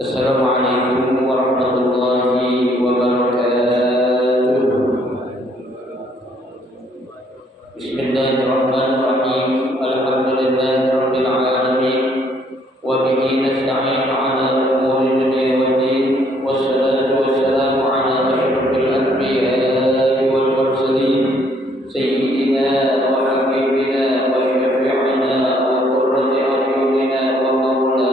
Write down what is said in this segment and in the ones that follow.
Assalamualaikum warahmatullahi wabarakatuh. Bismillahirrahmanirrahim. Alhamdulillahirabbil alamin. Wa bihi nasta'inu 'ala umuri dunya waddin. Wassalatu wassalamu 'ala asyrafil anbiya'i wal mursalin. Sayyidina wa habibina wa syafi'ina wa qurrati a'yunina wa maulana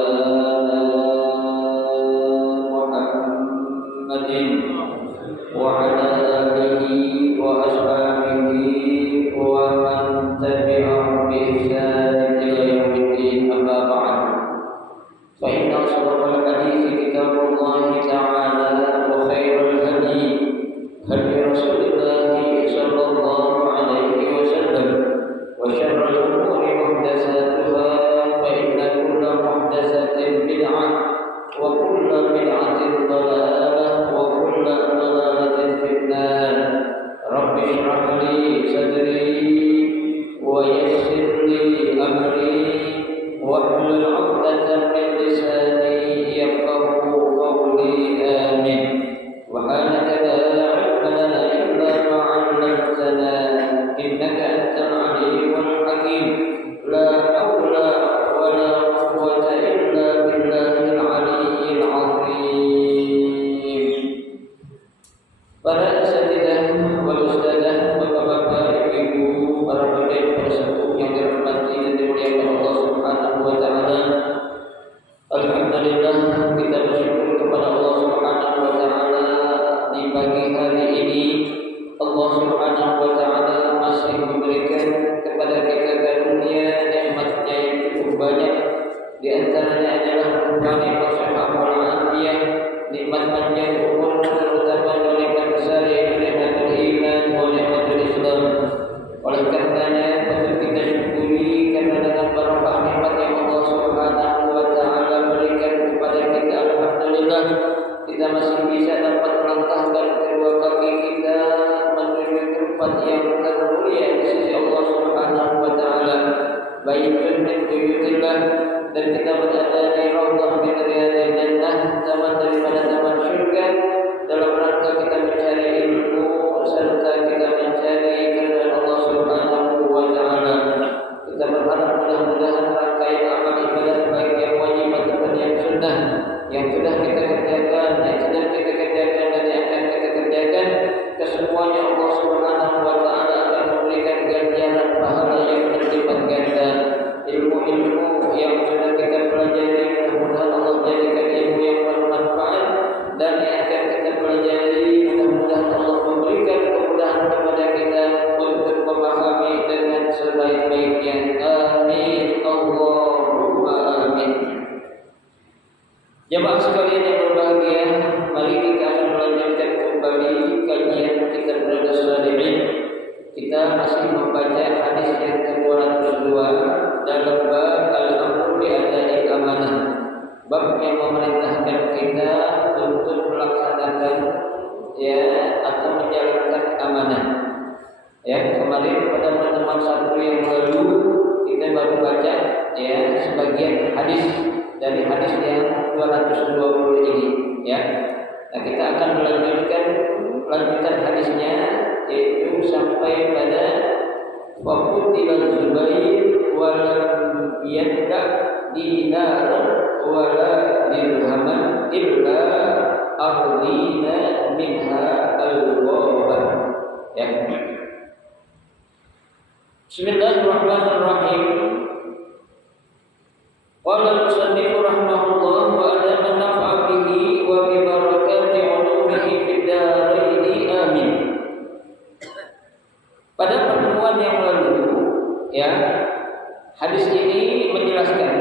فإن أصدق الحديث كتاب الله تعالى وخير الهدي هدي رسول الله صلى الله عليه وسلم وشر الأمور محدثاتها فإن كل محدثة بدعة وكل بدعة ضلالة وكل ضلالة في النار رب اشرح لي صدري ويسر لي أمري واحلل عقدة من لساني يفقهوا قولي آمين وحانك لا علم لنا إلا ما علمتنا إنك أنت العليم الحكيم لا حول ولا قوة إلا بالله العلي العظيم. Para asatidzah wal ustadzah, bapak-bapak, ibu-ibu, para pendek, para sepuh yang dirahmati dan dimuliakan Allah Subhanahu wa taala. Alhamdulillah, kita bersyukur kepada Allah Subhanahu wa taala di pagi hari ini. Allah Subhanahu wa taala masih memberikan kepada kita karunia nikmat-Nya yang cukup banyak. Di antaranya adalah nikmat sehat wal afiyah, nikmat panjang umur, terutama nikmat besar yaitu nikmatul iman wa nikmatul Islam. Oleh karenanya patut kita syukuri karena dengan barokah nikmat yang Allah Subhanahu wa taala berikan kepada kita, alhamdulillah kita masih bisa dapat melangkahkan kedua kaki kita menuju tempat yang termulia di sisi Allah Subhanahu wa taala. Baitun min buyutillah, dan kita berada di raudhah min riyadil jannah, taman daripada taman syurga, dalam rangka kita mencari ilmu serta kita mencari keridhaan Allah Subhanahu wa taala. Kita berharap mudah-mudahan rangkaian amal ibadah baik yang wajib ataupun yang sunnah yang sudah kita kerjakan, yang sedang kita kerjakan dan yang akan kita kerjakan, kesemuanya Allah Subhanahu wa taala akan memberikan ganjaran pahala yang berlipat ganda. Ilmu-ilmu yang sudah kita pelajari mudah-mudahan Allah jadikan ilmu yang bermanfaat, dan yang akan kita pelajari mudah-mudahan Allah memberikan kemudahan kepada kita untuk memahami dengan sebaik-baiknya. Amin Allahumma amin. Jemaah sekalian yang berbahagia, mari kita akan melanjutkan kembali kajian kitab Riyadhus Shalihin. Kita masih membaca hadis yang ke-202 dalam bab al-amru bi ada'il amanah, bab yang memerintahkan kita untuk melaksanakan atau menjalankan amanah. Kemarin pada pertemuan Sabtu yang lalu kita baru baca sebagian hadis dari hadis yang 220 ini Nah, kita akan melanjutkan hadisnya, yaitu sampai pada waqutila Zubair wa lam yadda dinaran wa la dirhaman illa ardina minha al-ghabah. Bismillahirrahmanirrahim. Qala al-musannif rahimahullah wa adama nafa'a bihi wa bi barakati 'ulumihi fid dharain amin. Pada pertemuan yang lalu hadis ini menjelaskan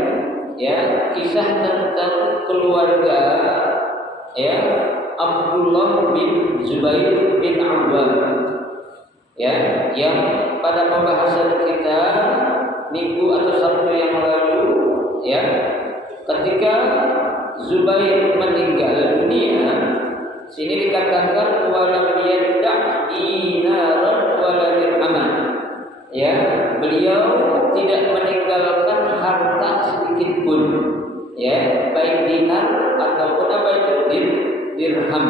kisah tentang keluarga Abdullah bin Zubair bin Awwam yang pada pembahasan kita minggu atau Sabtu yang lalu ketika Zubair meninggal dunia, sini dikatakan walam yadda' dinaran wala dirhaman. Beliau tidak meninggalkan harta sedikit pun, baik dinar ataupun apa itu dirham.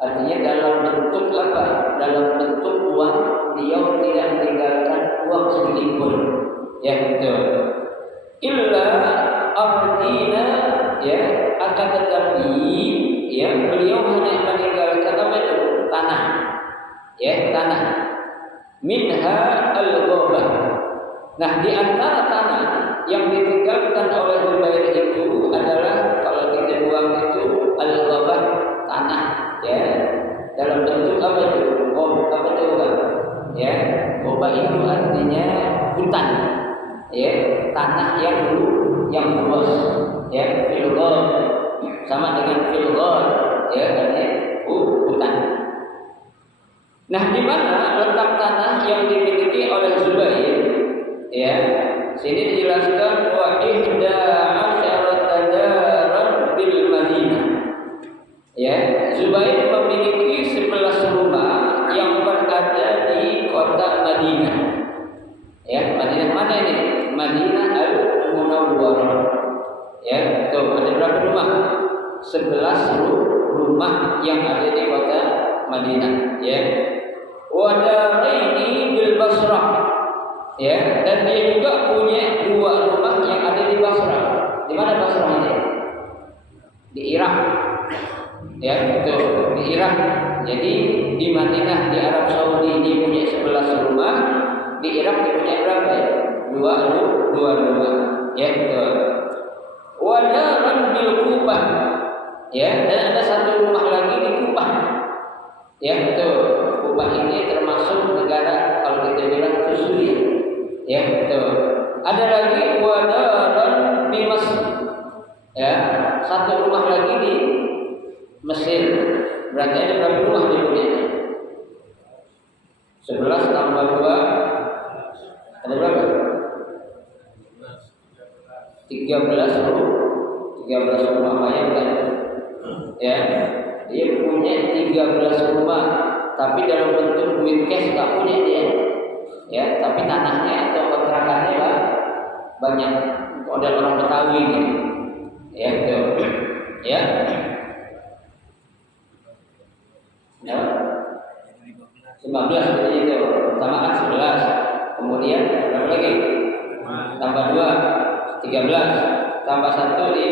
Artinya dalam bentuk apa? Dalam bentuk uang, beliau tidak meninggalkan uang sedikit pun. Betul. Illa ardina, akan tetapi beliau hanya meninggalkan apa itu? Tanah. Tanah. Minha al-ghabah. Nah, di antara tanah yang ditinggalkan oleh Zubair itu adalah, kalau kita buang itu al-ghabah, tanah, dalam bentuk apa itu? Apa itu kan? Ghabah itu artinya hutan, tanah yang luas. ya, fil ghar sama dengan fil ghar, ya, artinya hutan. Nah, di mana letak tanah yang dimiliki oleh Zubair? Ya, sini dijelaskan wa ihda asyarata daran bil Madinah. Ya, Zubair memiliki 11 rumah yang berada di kota Madinah. Ya, Madinah mana ini? Madinah Al-Munawwarah. Ya, tuh ada berapa rumah? 11 rumah yang ada di kota Madinah. Ya, wadaraini bil Basrah. Ya, dan dia juga punya 2 rumah yang ada di Basrah. Di mana Basrah ini? Di Irak. Ya, betul, di Irak. Jadi di Madinah di Arab Saudi dia punya 11 rumah, di Irak dia punya berapa? 2 rumah. Ya, betul. Wadaran bil Kufah. Ya, dan ada 1 rumah lagi di Kufah. Ya, betul. Kufah ini termasuk negara kalau kita bilang itu Suriah. Ya, betul. Ada lagi wadaran di Mesir. Ya, 1 rumah lagi di Mesir. Berarti ada berapa rumah di dunia? 11 tambah 2 ada berapa? 13 rumah bayangkan. Ya, dia punya 13 rumah, tapi dalam bentuk duit cash tak punya dia. Ya, tapi tanahnya atau kontrakannya lah banyak. Model orang Betawi ini. Ya, betul. Ya. Ya, 15 berarti itu. Pertama kan 11. Kemudian berapa lagi? Tambah 2, 13. Tambah 1 di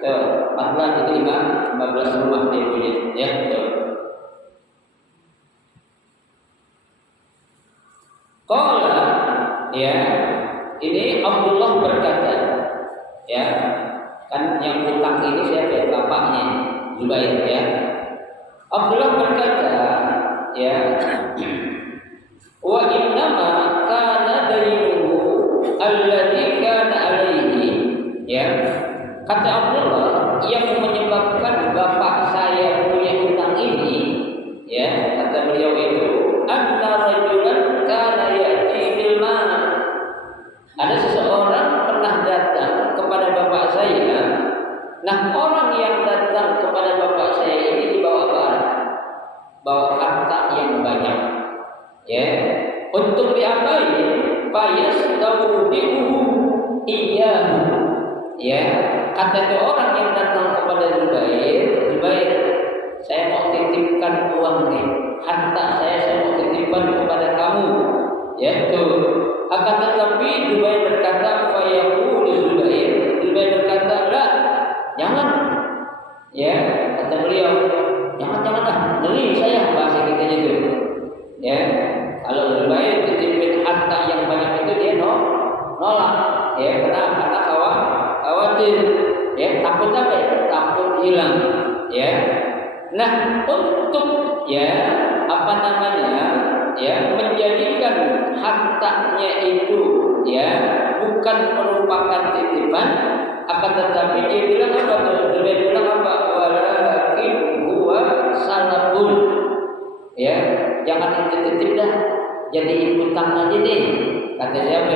14 jadi 15 rumah dia punya. Ya, betul. Qala, ya, ini Abdullah berkata, ya, kan yang hutang ini siapa? Bapaknya Zubair, ya. Abdullah berkata, ya, wa innama kana dainuhu alladhi kana alaihi. Ya, kata Abdullah, yang menyebabkan bapak saya punya hutang ini, ya, kata beliau itu, anna rajulan kana ya'ti bil mal. Ada seseorang pernah datang kepada bapak saya. Nah, orang yang datang kepada bapak saya ini dibawa barang, bawa harta yang banyak. Ya, untuk diapain? Fayastawdi'uhu iyyahu. Ya, kata itu orang yang datang kepada Zubair, saya mau titipkan uang nih, harta saya mau titipkan kepada kamu. Ya, betul. Akan tetapi Zubair berkata, fayaqulu Zubair berkata, lah, jangan. Ya, kata beliau, jangan ngeri saya bahasa kita itu. Ya, kalau Zubair titipin harta yang banyak itu dia nolak. Ya, karena khawatir. Ya, takut apa? Takut hilang. Ya. Nah, untuk menjadikan hartanya itu bukan merupakan titipan, akan tetapi dia bilang apa tuh? Dia bilang apa? Walakin huwa salabun. Ya, jangan titip dah. Jadi hutang aja deh. Kata siapa?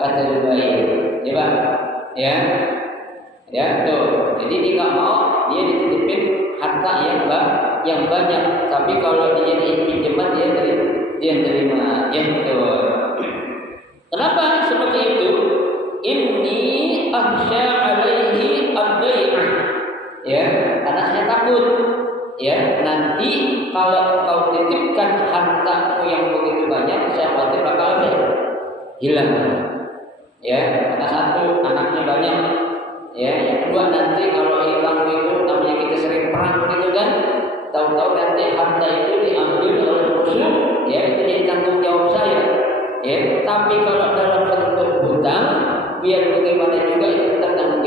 Kata Zubair. Ya, Bang. Ya. Ya, tuh. Jadi dia enggak mau dia dititipin harta yang banyak, tapi kalau dia dipinjaman dia terima. Ya, tuh. Kenapa seperti itu? Inni akhsha alaihi ad-dai'ah. Ya, karena saya takut. Ya, nanti kalau kau titipkan hartamu yang begitu banyak, saya khawatir bakal hilang. Ya, karena satu anaknya banyak. Ya, yang kedua nanti kalau hilang itu namanya kita sering perang gitu kan, tahu-tahu nanti harta itu diambil oleh musuh, ya itu jadi tanggung jawab saya. Ya, tapi kalau dalam bentuk hutang, biar bagaimana juga itu tanggung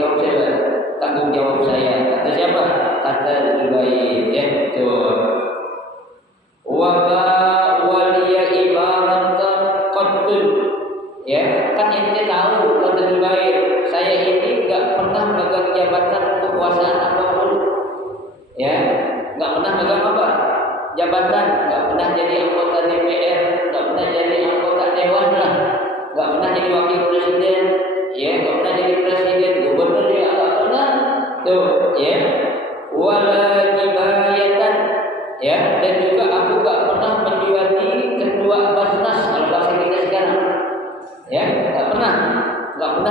jawab saya. Kata siapa? Kata Zubair. Ya, betul. Waliya ibaratan qaddun. Ya, kan ente tahu kata Zubair, saya ini enggak jabatan kekuasaan apapun. Ya, nggak pernah megang apa? Jabatan, nggak pernah jadi anggota DPR, nggak pernah jadi anggota dewan lah, nggak pernah jadi wakil presiden, ya, nggak pernah jadi presiden, gubernur ya, nggak pernah. Tuh, ya, wala jibayatan, ya, dan juga aku nggak pernah menjadi ketua Basnas kalau bahasa kita sekarang, ya, nggak pernah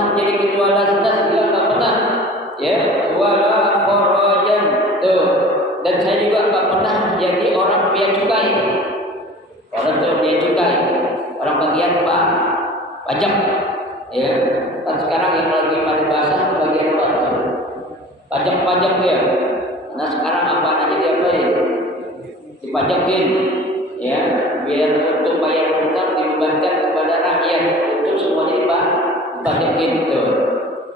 menjadi ketua Basnas, juga nggak pernah, ya, wala kharajan, tuh. Dan saya juga nggak pernah jadi orang bea cukai. Orang tuh bea cukai, orang bagian pajak. Ya, kan sekarang yang lagi pada basah bagian apa? Pajak dia. Nah sekarang apa aja diapain? Dipajakin. Ya, biar untuk bayar hutang dibebankan kepada rakyat. Itu semuanya dipajakin tuh.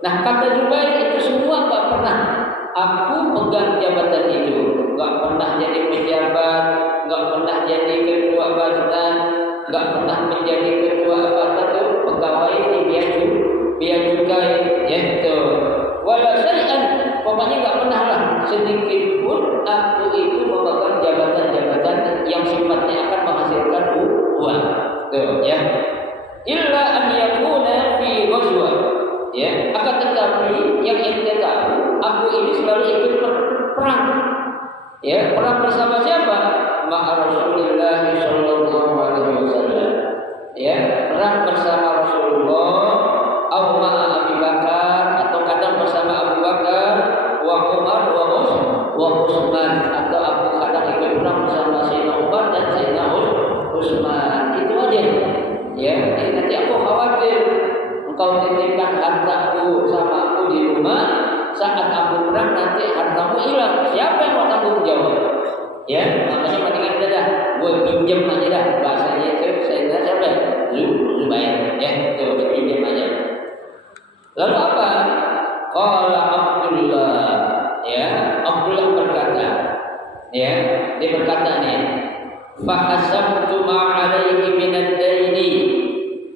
Nah kata Zubair itu semua nggak pernah aku pegang jabatan itu, nggak pernah jadi pejabat, nggak pernah jadi ketua badan, nggak pernah menjadi ketua apa tuh pegawai di bea cukai, yaitu wala syai'an, pokoknya nggak pernah lah sedikit pun aku itu memegang jabatan-jabatan yang sifatnya akan menghasilkan uang, tuh ya. Illa an yakuna fi ghazwa, ya, akan tetapi yang ente tahu, aku ini selalu ikut perang. Ya, perang bersama siapa? Ma'a Rasulullah sallallahu alaihi wasallam. Ya, perang bersama Rasulullah, atau ma'a Abu Bakar, atau kadang bersama Abu Bakar, wa Umar, wa Utsman, atau aku kadang ikut perang bersama Sayyidina Umar dan Sayyidina Utsman. Itu aja. Ya, nanti aku khawatir engkau titipkan hartaku sama aku di rumah, saat aku perang nanti hartamu hilang, siapa yang mau tanggung jawab? Ya, makanya mendingan dah, gue pinjam aja dah, bahasanya itu saya siapa? Zubair, ya, tuh pinjam aja. Lalu apa? Qala Abdullah, ya, Abdullah berkata, ya, dia berkata nih, fa hasabtu ma alaihi min ad-daini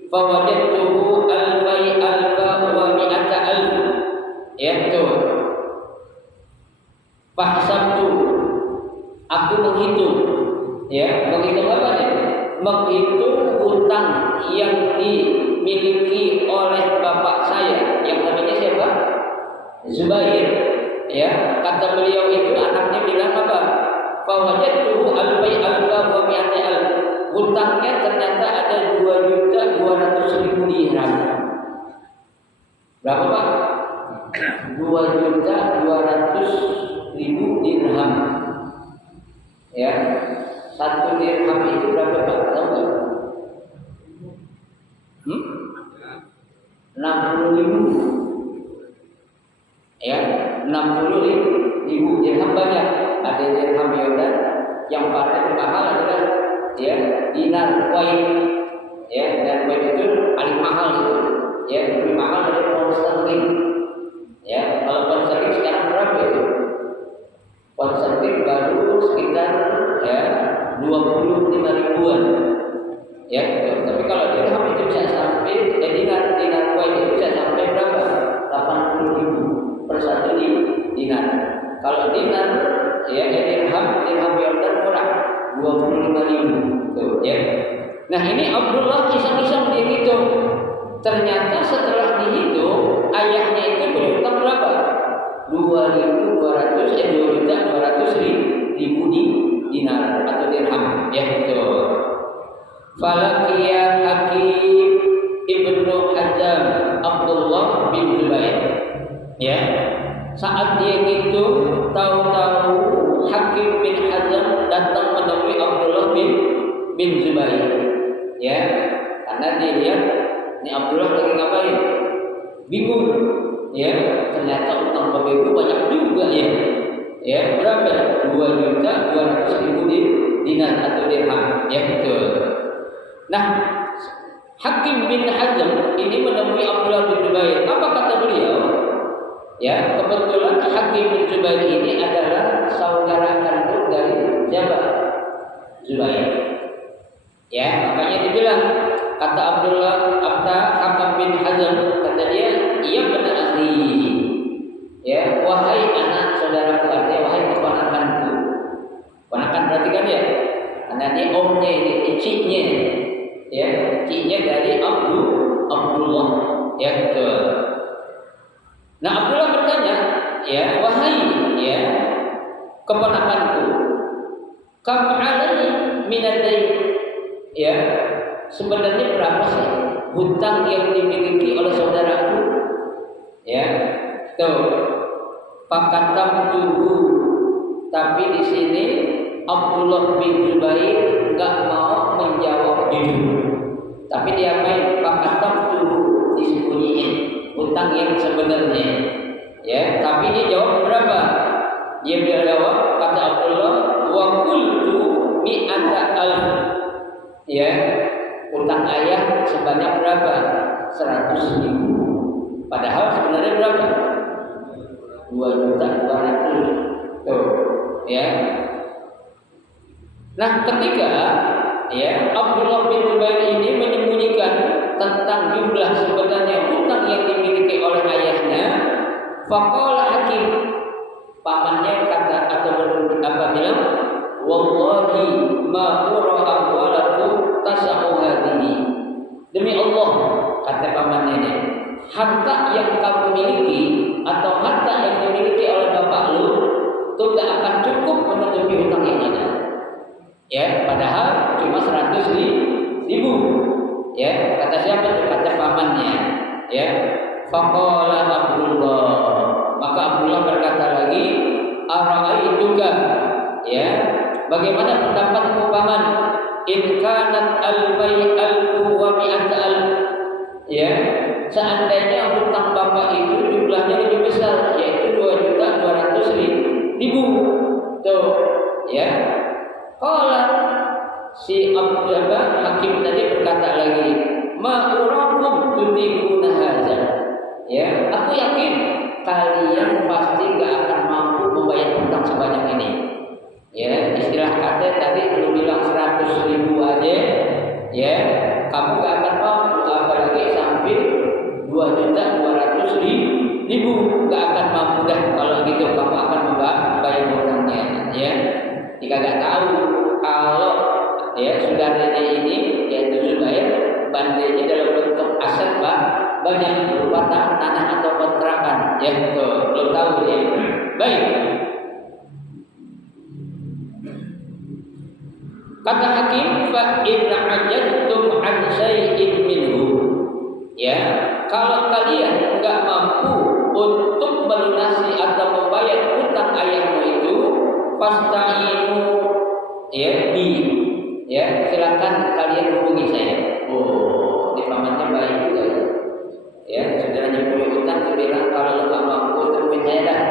fawajadtuhu alfa wa mi'ata alf, yaitu fahsabtu, aku menghitung, ya, menghitung apa nih? Menghitung hutang yang dimiliki oleh bapak saya yang namanya siapa? Zubair, ya, kata beliau itu anaknya bilang apa? Fawajadtuhu alfa wa mi'ata alf, hutangnya ternyata ada 2.200.000 dirham. Berapa Pak? 2.200.000 dirham. Ya, 1 dirham itu berapa Pak? Tahu nggak? 60.000. Ya, 60.000 dirham banyak. Ada dirham Yordan, yang paling mahal adalah ya dinar Kuwait. Ya, dan Kuwait itu paling mahal itu. Ya, lebih mahal dari pound sterling. Ya, kalau pound sterling sekarang berapa itu? Pound sterling baru sekitar ya 25.000-an. Ya, tapi kalau dirham itu bisa sampai dinar Kuwait itu bisa sampai berapa? 80.000 per satu dinar. Kalau dinar ya dirham Yordan murah 25.000 tuh ya. Nah ini Abdullah iseng-iseng dia hitung. Ternyata setelah dihitung ayahnya itu berhutang berapa? 2.200.000 dinar atau dirham ya itu. Falaqiya Hakim Ibnu Hazam Abdullah bin Zubair, ya, saat dia hitung tahu-tahu Hakim bin Hazam datang menemui Abdullah bin Zubair, ya, karena dia lihat ini Abdullah lagi ngapain? Bingung, ya, ternyata utang bapak ibu banyak juga ya. Ya, berapa? 2.200.000 dinar atau dirham, ya betul. Nah, Hakim bin Hazam ini menemui Abdullah bin Zubair. Apa kata beliau? Ya, kebetulan Hakim bin Zubair ini adalah saudara kandung dari siapa? Zubair. Ya, makanya dibilang kata Abdullah, Hakim bin Hazam, kata dia, ia benar ahli. Ya, ciknya, ya, ciknya dari Abdullah, ya betul. Nah Abdullah bertanya, ya wahai ya keponakanku, kam alani minadain, ya sebenarnya berapa sih hutang yang dimiliki oleh saudaraku, ya tuh pakatam tuhu. Tapi di sini Abdullah bin Zubair nggak mau menjawab jujur, tapi dia main pakatam tuhu, disembunyiin hutang yang sebenarnya, ya. Tapi dia jawab berapa? Dia jawab, kata Abdullah, wa qultu mi'ata alf, ya, hutang ayah sebanyak berapa? 100.000. Padahal sebenarnya berapa? 2.200.000. Tuh, ya. Nah, ketika ya Abdullah bin Zubair ini menyembunyikan tentang jumlah sebenarnya hutang yang dimiliki oleh ayahnya, faqala Hakim, pamannya kata atau bilang, wallahi ma ura amwalakum tasa'u hadhihi. Demi Allah, kata pamannya ini, harta yang kamu miliki atau harta yang dimiliki oleh bapak lu itu tidak akan cukup menutupi hutang yang ada. Ya, padahal cuma 100.000. Ya, kata siapa itu? Kata pamannya. Ya, faqala Abdullah. Maka Abdullah berkata lagi, ara'aituka, ya, bagaimana pendapatmu paman? In kanat alfai alfu wa mi'ata alf. Ya, seandainya hutang bapak itu jumlahnya lebih besar, yaitu 2.200.000. Tuh, ya. Qala si Abdullah Hakim tadi berkata lagi, ma urakum tutikuna hadza. Ya, aku yakin kalian pasti gak akan mampu membayar hutang sebanyak ini. Ya, istilah kata tadi belum bilang 100.000 aja, ya, kamu gak akan mampu, apalagi sampai 2.200.000, gak akan mampu dah. Kalau gitu kamu akan membayar hutangnya, ya. Jika gak tahu kalau ya saudaranya ini yaitu Zubair bandainya dalam bentuk aset banyak berupa tanah atau kontrakan, ya betul, belum tahu ya. Baik. Kata Hakim, fa in ajadtum an syai'in minhu, ya, kalau kalian enggak mampu untuk melunasi atau membayar hutang ayahmu itu, fasta'inu, ya, ya, silakan kalian hubungi saya. Oh, di pamannya baik juga, ya, saudaranya punya hutang, dia bilang kalau lu enggak mampu temuin saya dah.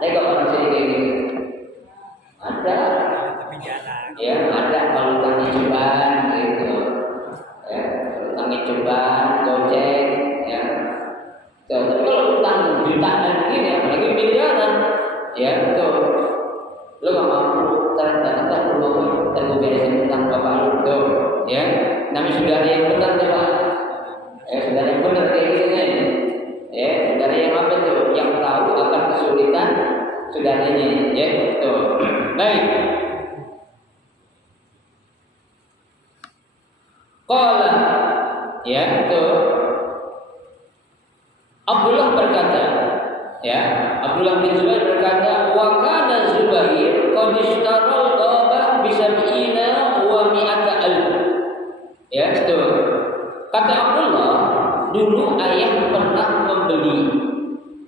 Ada enggak orang sini kayak gitu? Ada. Ya, ada kalau hutangnya cobaan gitu, ya, hutangnya cobaan, gojek, ya. Tapi kalau hutang jutaan begini, apalagi miliaran, ya betul. Lu nggak mampu, datang rumah, gue beresin hutang bapak lu, tuh, ya. Namanya saudara yang benar tuh, Pak. Ya, saudara yang benar kayak gini nih. Ya, saudara yang apa tuh? Yang tahu akan kesulitan saudaranya, ya, tuh. Baik. Qala, ya, tuh. Abdullah berkata, ya, Abdullah bin Zubair berkata, wa kana Zubair qad ishtaral ghaba bi sab'ina wa mi'ata alf. Ya, betul. Kata Abdullah, dulu ayah pernah membeli,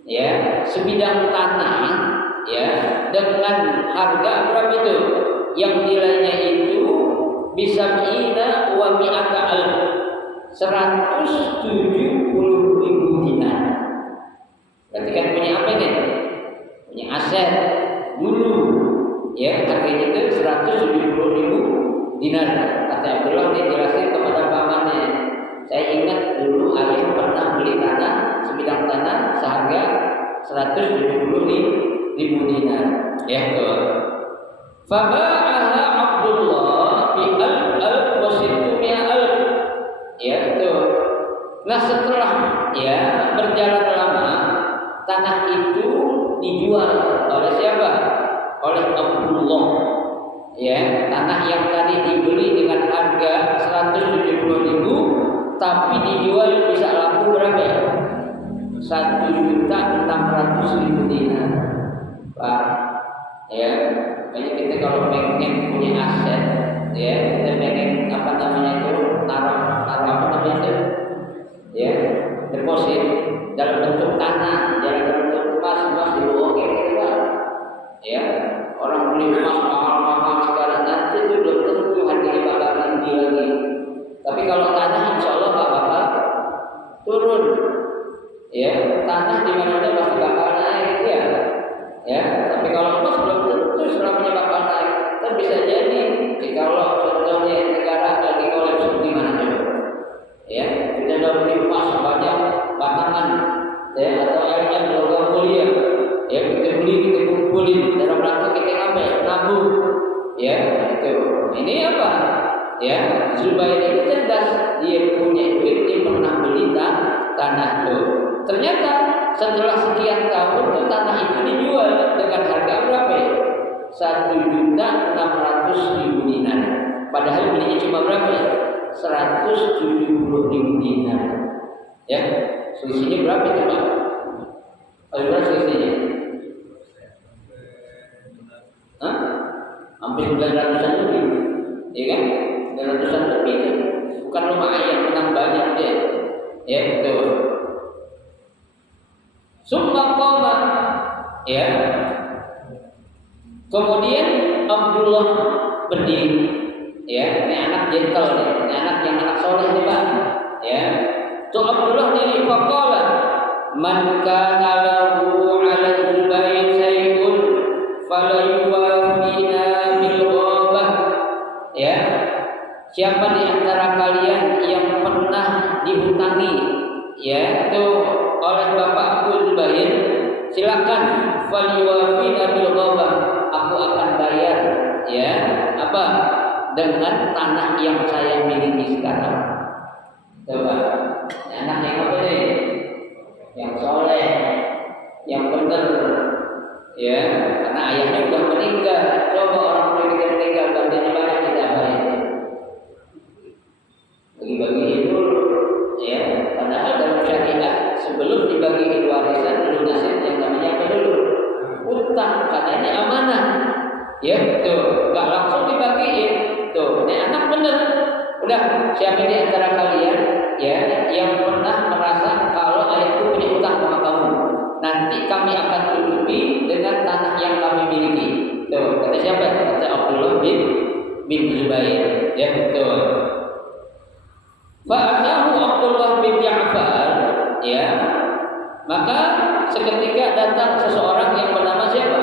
ya, sebidang tanah, ya, dengan harga berapa itu? Yang nilainya itu bisa sab'ina wa mi'ata alf, 170.000 dinar. Berarti kan punya apa ini? Punya aset dulu, ya, harganya itu 170.000 dinar. Kata Abdullah, dia jelasin kepada pamannya, saya ingat dulu ayah pernah beli tanah, sebidang tanah seharga 170.000 dinar, ya tuh. Faba'aha Abdullah bi alf wa sittumi'a alf, ya tuh. Nah setelah ya berjalan lama, tanah itu dijual oleh siapa? Oleh Abdullah, ya, tanah yang tadi dibeli dengan harga 170.000 tapi dijual bisa laku berapa ya? 1.600.000 dinar. Pak, ya, makanya kita kalau pengen punya aset, ya, kita pengen apa namanya itu taruh apa namanya itu, ya, deposit dalam bentuk tanah, dalam bentuk emas dibohongin gitu Pak. Ya, orang beli emas mahal-mahal sekarang nanti itu belum tentu harganya bakal tinggi lagi. Tapi kalau tanah insya Allah bakal turun. Ya, tanah di mana-mana pasti bakal naik ya. Ya, tapi kalau emas belum tentu selamanya bakal naik. Kan bisa jadi kalau contohnya negara lagi kolaps gimana coba? Ya, kita udah beli emas banyak belakangan, ya, atau yang logam mulia, ya kita beli kita kumpulin dalam rangka kita ngambil nabung, ya itu. Ini apa? Ya, Zubair ini cerdas, dia punya duit, dia pernah beli tanah itu. Ternyata setelah sekian tahun itu tanah itu dijual dengan harga berapa? 1.600.000 dinar. Padahal belinya cuma berapa? 170.000 dinar. Ya, selisihnya berapa itu Pak? Berapa selisihnya? Hah? Hampir 900-an lebih, ya kan? 900-an lebih kan? Bukan lumayan, menang banyak dia. Ya betul. Summa qama, ya. Kemudian Abdullah berdiri, ya. Ini anak gentle nih, ini anak yang anak soleh nih Pak, ya. Tuh Abdullah diri faqala man kana lahu 'ala al-bayt shay'un falyuwafina bil ghabah, ya. Siapa di antara kalian yang pernah dihutangi, ya, itu oleh Bapak Zubair, silakan falyuwafina bil ghabah, aku akan bayar, ya, apa? Dengan tanah yang saya miliki sekarang. Coba, anak yang apa nih? Yang soleh, yang benar, ya, karena ayahnya sudah meninggal. Coba orang tua meninggal, bantunya banyak kita bayar. Bagi-bagiin dulu, ya. Padahal dalam syariat sebelum dibagiin warisan lunasin yang namanya apa dulu? Utang, karena ini amanah. Ya, tuh, nggak langsung dibagiin. Tuh, ini anak bener. Udah, siapa di antara kalian, ya, yang pernah merasa kalau ayahku punya utang sama kamu, nanti kami akan tutupi dengan tanah yang kami miliki. Tuh, kata siapa? Kata Abdullah bin Zubair. Ya, betul. Fa'atahu Abdullah bin Ja'far, ya. Maka seketika datang seseorang yang bernama siapa?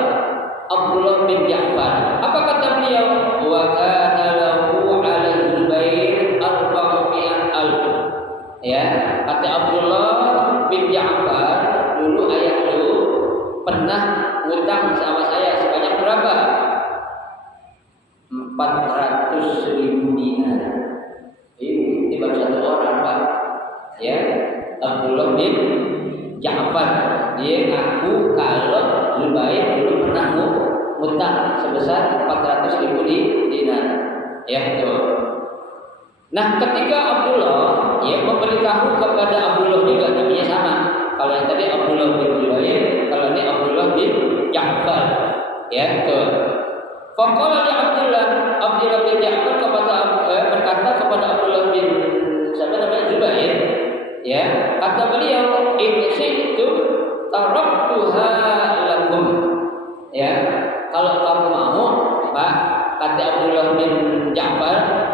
Abdullah bin Ja'far. Apa kata beliau? Wa kana lahu 'ala Zubair 400.000. Ya, kata Abdullah bin Ja'far, dulu ayah lu pernah ngutang sama saya sebanyak berapa? 400.000 dinar. Ini baru satu orang Pak, ya, Abdullah bin Ja'far. Dia ngaku kalau Zubair dulu pernah ngutang sebesar 400.000 dinar, ya betul. Nah, ketika Abdullah, ya, memberitahu kepada Abdullah juga namanya sama. Kalau yang tadi Abdullah bin Zubair, kalau ini Abdullah bin Ja'far, ya betul. Faqala li Abdullah bin Ja'far berkata kepada Abdullah bin siapa namanya Zubair, ya, kata beliau, in syi'tu taraktuha lakum, ya, kalau kamu mau Pak, kata Abdullah bin Ja'far,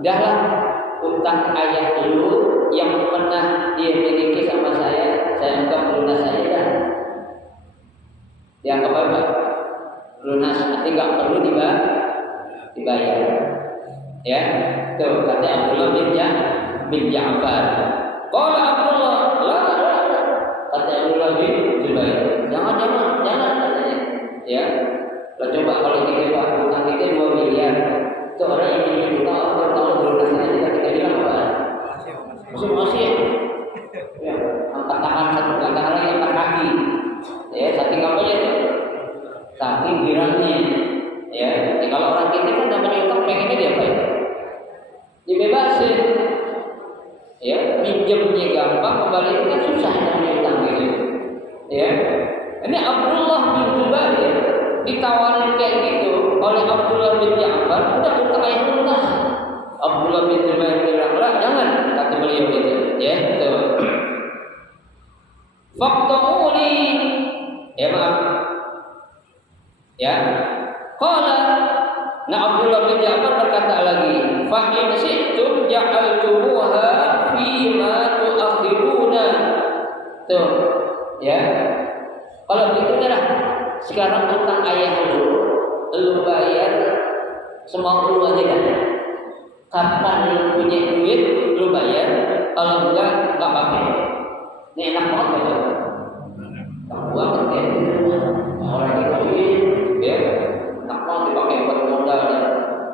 udahlah utang ayah dulu yang pernah dia miliki sama saya anggap lunas saja dah. Dianggap apa? Lunas, nanti nggak perlu dibayar. Ya, tuh kata Abdullah bin Ja'far. Qala Abdullah, la, kata Abdullah bin Zubair, jangan katanya. Ya, lo coba kalau kita Pak, utang kita 2 miliar, itu orang yang ingin utang tahun lunasnya kita bilang apa? Masih. Ya, angkat tangan satu, angkat lagi, angkat kaki. Ya, saking apa ya? Saking girangnya. Ya, kalau orang kita Ini Abdullah bin Zubair ditawarin kayak gitu oleh Abdullah bin Ja'far, udah utang ayah lunas. Abdullah bin Zubair bilang, lah jangan, kata beliau itu, ya, tuh. Faqta'uli, ya maaf, ya. Qala, nah Abdullah bin Ja'far berkata lagi, fa in syi'tum ja'altumuha fi ma tu'akhiruna. Tuh, ya. Kalau gitu dah, sekarang utang ayah lu bayar semua lu aja dah. Kapan lu punya duit, lu bayar. Kalau enggak apa-apa. Ini enak banget ya. Uang kan orang itu duit, ya. Enak banget dipakai buat modal ya.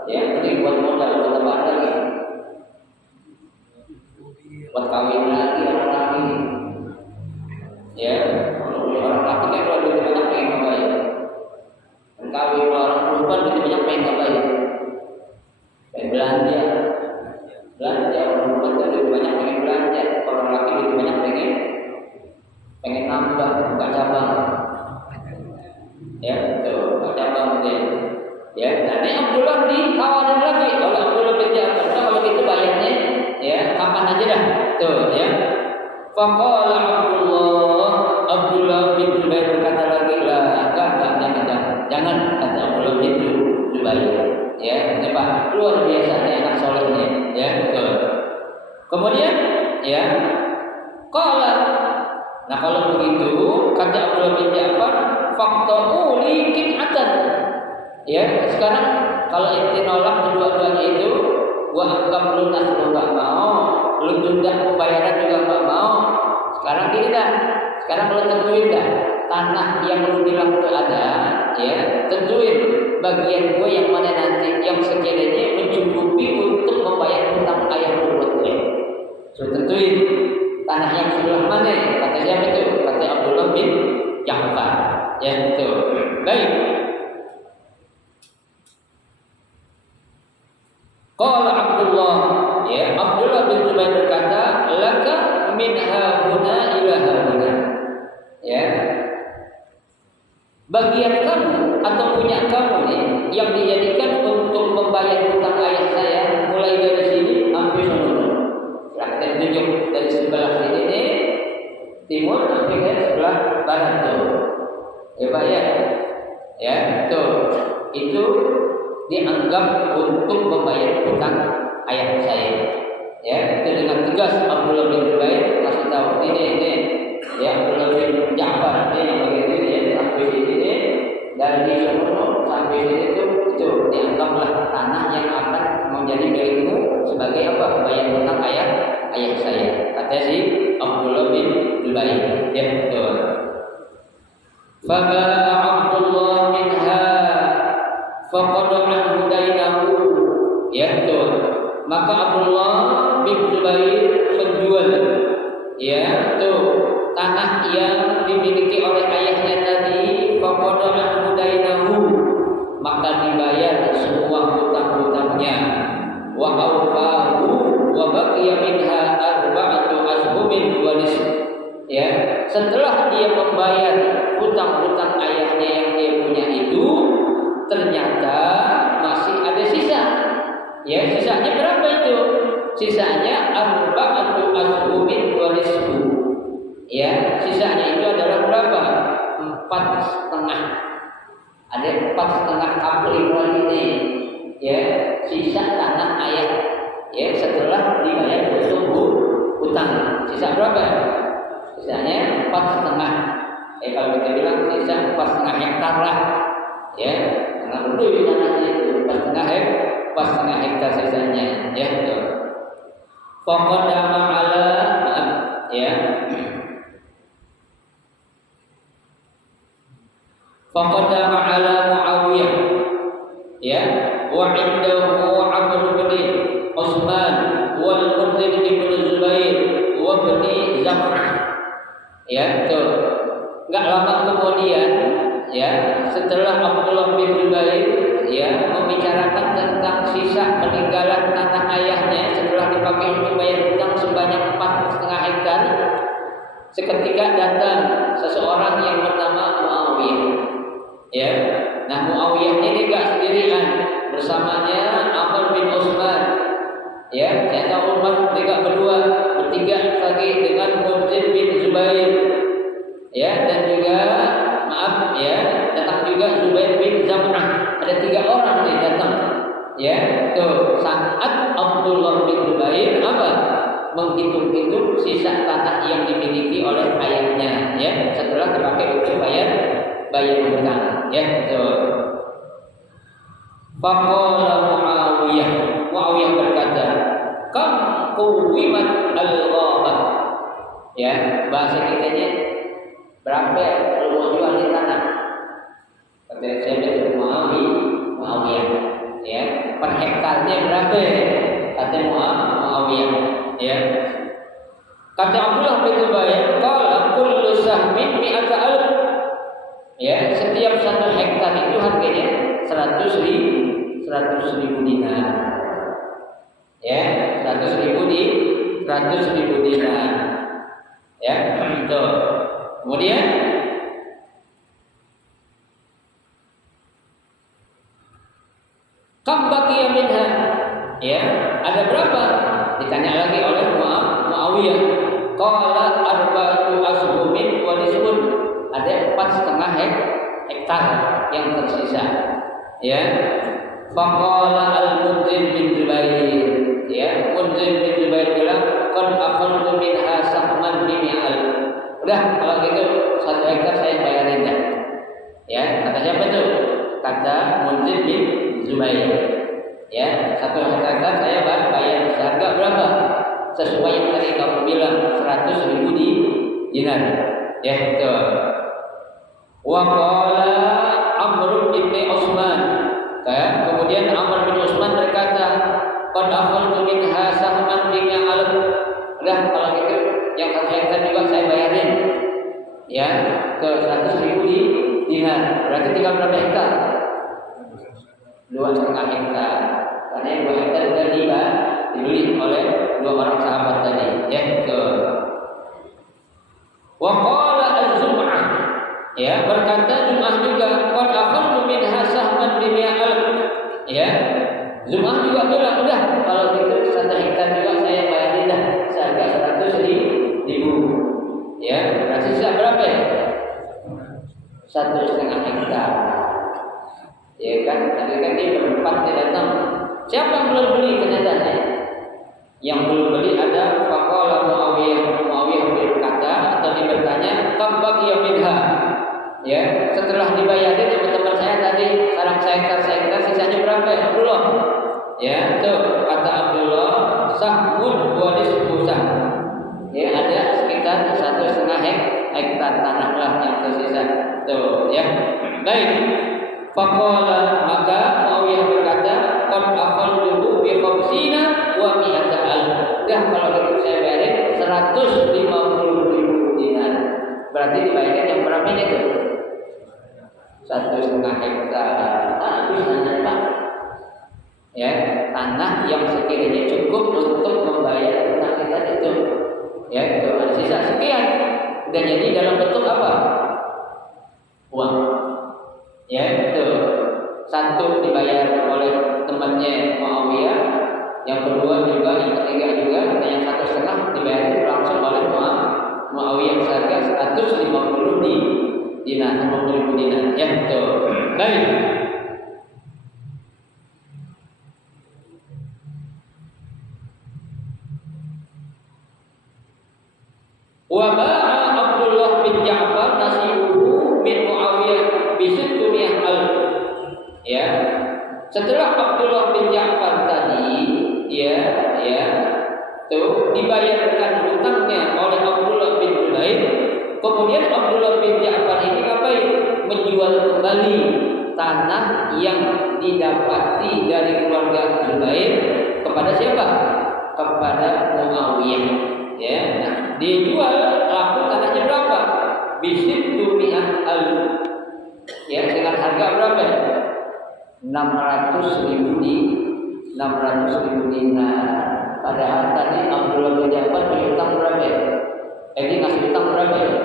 Ya, penting buat modal buat apa lagi? Buat kawin lagi orang lagi. Ya, kalau orang laki kan kalau duit banyak pengen ngapain? Dan kawin orang perempuan duit banyak pengen ngapain? Pengen belanja. Belanja orang perempuan kan duit banyak pengen belanja. Orang laki duit banyak pengen nambah buka cabang. Ya, tuh buka cabang deh. Ya, nanti Abdullah ditawarin lagi oleh Abdullah bin Ja'far. Kalau gitu bayarnya, ya kapan aja dah. Tuh, ya. Faqala Abdullah bin Zubair berkata lagi, lah, jangan kata Abdullah bin Zubair. Ya, ini Pak, luar biasa nih anak solehnya, ya, betul. Kemudian, ya, qala, nah kalau begitu kata Abdullah bin Ja'far, faqta'uli qit'atan. Ya, sekarang kalau ente nolak kedua-duanya itu, gua anggap lunas lu enggak mau, lu tunda pembayaran juga enggak mau. Sekarang gini dah. Sekarang lu tentuin dah tanah yang lu bilang itu ada, ya, tentuin bagian gue yang mana nanti yang sekiranya mencukupi untuk membayar hutang ayah lu buat gue. So tentuin tanah yang sebelah mana? Kata siapa itu? Kata Abdullah bin Ja'far. Ya, betul. Baik. Qala Abdullah, ya, Abdullah bin Zubair berkata, laka min hauna ila hauna. Ya. Bagian kamu atau punya kamu nih yang dijadikan untuk membayar hutang ayah saya mulai dari sini sampai sana. Silahkan tunjuk dari sebelah sini nih, timur sampai ke sebelah barat tuh. Ya Pak ya. Ya, tuh. Itu dianggap untuk membayar hutang ayah saya. Ya, itu dengan tegas Abdullah bin Zubair kasih tahu ini, ya, Abdullah bin Ja'far ini yang begitu ya, sampai sini dari sono sampai sini itu dianggaplah tanah yang akan menjadi milikmu sebagai apa? Bayar hutang ayah saya. Kata si Abdullah bin Zubair. Ya, betul. Faba'a Abdullah minha faqada hudainahu. Ya, betul. Maka Abdullah bin Zubair menjual, ya, tuh tanah yang dimiliki oleh ayahnya tadi. Faqada hudainahu, maka dibayar semua hutang-hutangnya. Wa awfahu wa baqiya minha arba'atu ashhumin wa nisf. Ya, setelah dia membayar hutang-hutang ayahnya yang dia punya itu, ternyata masih ada sisa. Ya, sisanya berapa itu? Sisanya arba'atu ashhumin wa nisfu. Ya, sisanya itu adalah berapa? 4,5. Ada 4,5 kapling lagi nih. Ya, sisa tanah ayah. Ya, setelah dibayar hutang. Sisa berapa? Sisanya 4,5. Kalau kita bilang sisa 4,5 hektar lah. Ya, karena lebih tanahnya itu 4,5 hektar sisanya. Ya, betul. Faqadama ala, ya. Faqadama ala Muawiyah, ya, wa indahu Amr bin Utsman wal Munzir bin Zubair wa bin Zam'ah. Ya, tuh. Enggak lama kemudian, ya, setelah Abdullah bin Zubair, ya, membicarakan tentang sisa peninggalan tanah ayahnya setelah dipakai untuk bayar hutang sebanyak 4,5 hektar, seketika datang seseorang yang bernama Ya. Nah, Muawiyah ini enggak sendirian, bersamanya Amr bin Utsman. Ya, saya tahu Umar mereka berdua, bertiga lagi dengan Munzir bin Zubair. Ya, dan juga maaf ya, datang juga Zubair bin Zam'ah. Ada 3 orang yang datang. Ya, tuh saat Abdullah bin Zubair apa? Menghitung-hitung sisa tanah yang dimiliki oleh ayahnya, ya, setelah dipakai untuk bayar hutang, ya, tuh. Faqala Muawiyah berkata, "Kam quwimat al-ghabah?" Ya, bahasa kitanya berapa kalau mau jual di tanah? Kata saya itu Muawiyah. Ya, per hektarnya berapa? Kata Muawiyah. Ya. Kata Abdullah bin Zubair, qala kullu sahmin mi'ata alf. Ya, setiap 1 hektar itu harganya 100.000 dinar. Ya, 100.000 dinar. Ya, itu. Kemudian kam baqiya minha? Ya, ada berapa? Ditanya lagi oleh Muawiyah. Qala arba'atu ashhumin wa nisfun. Ada 4,5 hektar yang tersisa. Ya. Faqala al-Munzir bin Zubair. Ya, Munzir bin Zubair bilang, "Qad aqaltu minha sahman bimi'al." Udah, kalau gitu 1 hektar saya bayarin dah. Ya, kata siapa itu? Kata Munzir bin Zubair. Ya, 1 hektar saya bayar seharga berapa? Sesuai yang tadi kamu bilang 100.000 dinar. Ya, itu. Wa qala Amr bin Utsman. Kemudian Amr bin Utsman berkata, "Qad akhadtu minha sahman bimi'al." Udah, kalau gitu yang 1 hektar juga saya bayarin. Ya, ke 100.000 dinar. Berarti tinggal berapa hektar? 2,5 hektar. Karena yang 2 hektar sudah dibeli oleh 2 orang sahabat tadi. Ya, betul. Wa qala az-Zum'ah. Ya, berkata Zum'ah juga, "Qad akhadtu minha sahman bimi'al." Ya. Zum'ah juga bilang, "Udah, kalau gitu 1 hektar juga saya bayarin dah seharga 100.000. Ya, berarti sisa berapa ya? 1,5 hektar. Ya kan, tadi kan dia berempat dia datang. Siapa yang belum beli kenyataannya? Yang belum beli ada faqala Muawiyah berkata atau dia bertanya, "Kam baqiya minha?" Ya, setelah dibayarin teman-teman saya tadi sarang hektar sisanya berapa ya Abdullah? Ya, tuh kata Abdullah, "Sahmun wa nisfu sah." Ya, ada sekitar 1,5 hektar tanah lah yang tersisa. Tuh, ya. Baik. Faqala, maka Muawiyah berkata, "Qad aqaltu bi 50 wa 100 alf." Dah, kalau gitu saya bayarin 150.000 dinar. Berarti dibayarin yang berapa itu? 1,5 hektar. Tanah Pak. Ya, tanah yang sekiranya cukup untuk membayar utang kita itu. Ya, itu ada sisa sekian. Dan jadi dalam bentuk apa? Uang. Ya, itu. 1 dibayar oleh temannya Muawiyah, yang kedua juga, yang ketiga juga, dan yang 1,5 dibayar langsung oleh Muawiyah seharga 150 dinar, 50.000 dinar. Ya, betul. Baik. Wa ba'a Abdullah bin Ja'far nasibuhu min Muawiyah bisittuniyah alf. Ya. Setelah Abdullah bin Ja'far tadi, tuh dibayarkan hutangnya oleh Abdullah bin Zubair, kemudian Abdullah bin Ja'far ini ngapain? Menjual kembali tanah yang didapati dari keluarga Zubair kepada siapa? Kepada Muawiyah. Ya, nah, dijual laku tanahnya berapa? Bisittuniyah alf. Ya, dengan harga berapa? 600.000 dinar. Padahal tadi Abdullah bin Ja'far punya utang berapa ya? Ini ngasih utang berapa ya?